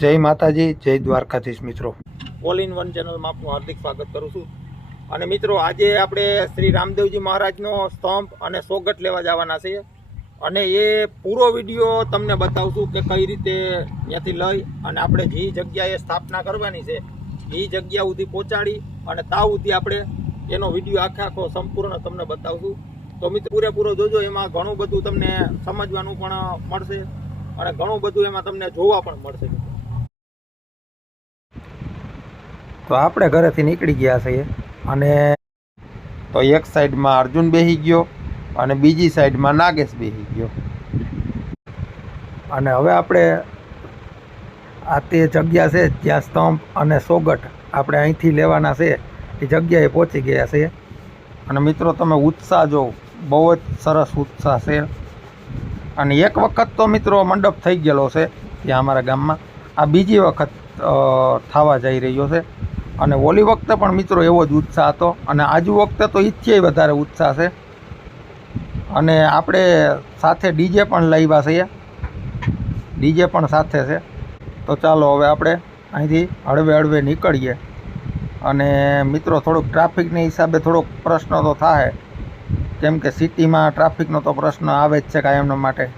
જય માતાજી, જય દ્વારકાધીશ મિત્રો. ઓલ ઇન વન ચેનલમાં આપનું હાર્દિક સ્વાગત કરું છું. અને મિત્રો, આજે આપણે શ્રી રામદેવજી મહારાજનો સ્તંભ અને સોગટ લેવા જવાના છે. અને એ પૂરો વિડીયો તમને બતાવશું કે કઈ રીતે ત્યાંથી લઈ અને આપણે જે જગ્યાએ સ્થાપના કરવાની છે એ જગ્યા સુધી પહોંચાડી અને ત્યાં સુધી આપણે એનો વિડીયો આખો સંપૂર્ણ તમને બતાવશું. તો મિત્રો, પૂરેપૂરો જોજો. એમાં ઘણું બધું તમને સમજવાનું પણ મળશે અને ઘણું બધું એમાં તમને જોવા પણ મળશે. તો આપણે ઘરેથી નીકળી ગયા છીએ અને તો એક સાઈડમાં અર્જુન બેસી ગયો અને બીજી સાઈડમાં નાગેશ બેસી ગયો. અને હવે આપણે આ તે જગ્યા છે જ્યાં સ્તંભ અને સોગટ આપણે અહીંથી લેવાના છે એ જગ્યાએ પહોંચી ગયા છે. અને મિત્રો, તમે ઉત્સાહ જો, બહુ જ સરસ ઉત્સાહ છે. અને એક વખત તો મિત્રો મંડપ થઈ ગયેલો છે ત્યાં અમારા ગામમાં. આ બીજી વખત થવા જઈ રહ્યો છે. અને ઓલી વખતે પણ મિત્રો એવો જ ઉત્સાહ હતો અને આજુ વખતે તો ઈચ્છે વધારે ઉત્સાહ છે. અને આપણે સાથે ડીજે પણ લાવ્યા છીએ, ડીજે પણ સાથે છે. તો ચાલો હવે આપણે અહીંથી હળવે હળવે નીકળીએ. અને મિત્રો, થોડુંક ટ્રાફિકના હિસાબે થોડોક પ્રશ્ન તો થાય, કેમ કે સિટીમાં ટ્રાફિકનો તો પ્રશ્ન આવે જ છે કાયમના માટે.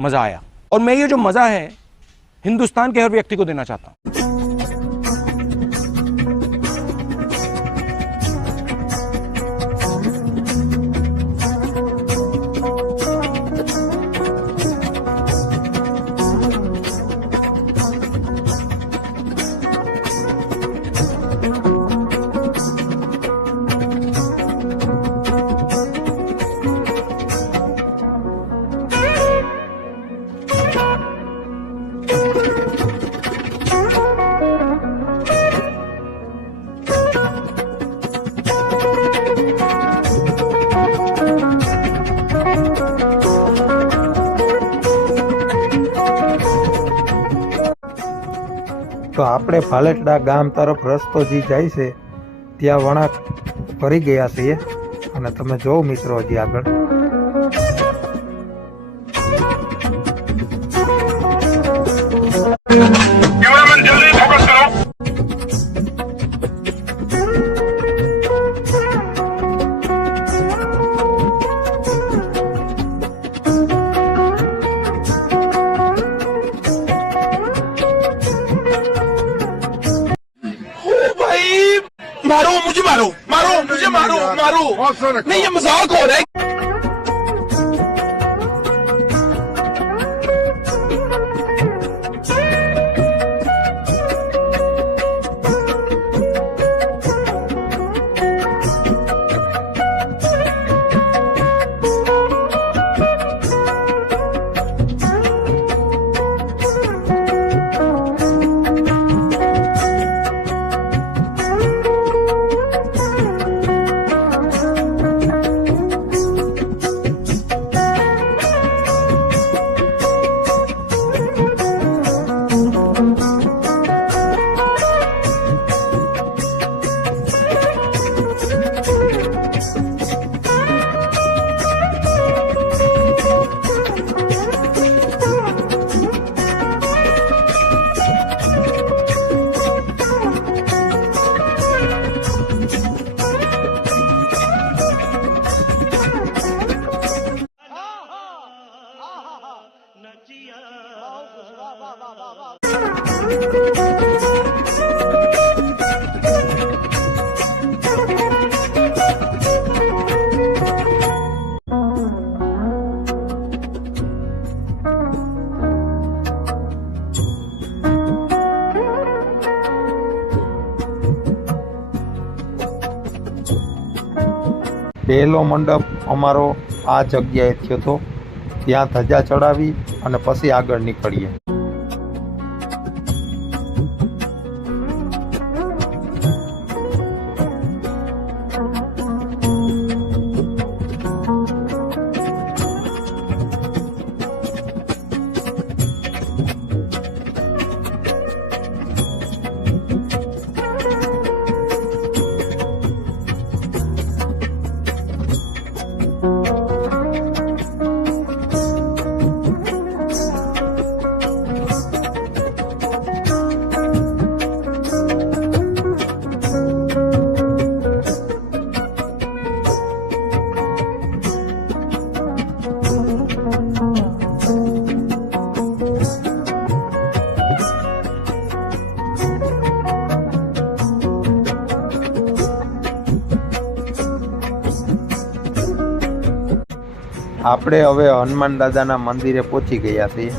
मजा आया और मैं ये जो मजा है हिंदुस्तान के हर व्यक्ति को देना चाहता हूं. તો આપણે ભાલેટડા ગામ તરફ રસ્તો જે જાય છે ત્યાં વળાંક ભરી ગયા છીએ અને તમે જોવો મિત્રો હજી આગળ कैमरामैन जल्दी फोकस करो। भाई मारो मुझे मारो मारो मुझे मारो मारो नहीं ये मजाक हो रहा है। પહેલો મંડપ અમારો આ જગ્યાએ થયો હતો, ત્યાં ધજા ચડાવી અને પછી આગળ નીકળીએ. આપણે હવે હનુમાન દાદાના મંદિરે પહોંચી ગયા છીએ.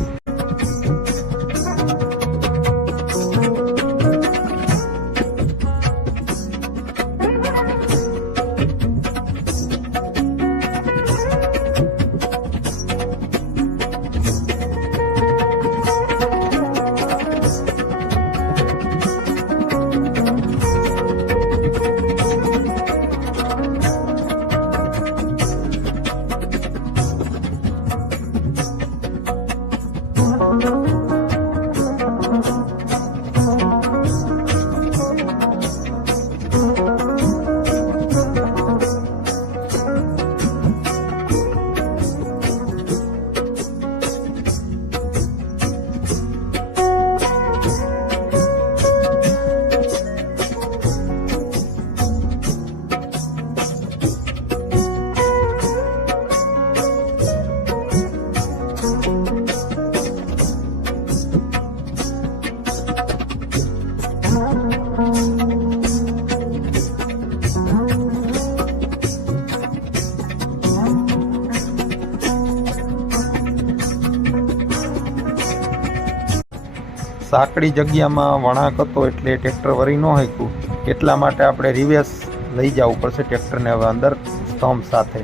સાંકડી જગ્યામાં વળાંક હતો એટલે ટ્રેક્ટર વળી ન શક્યું, એટલા માટે આપણે રિવેસ લઈ જવું પડશે ટ્રેક્ટરને હવે અંદર સ્તંભ સાથે.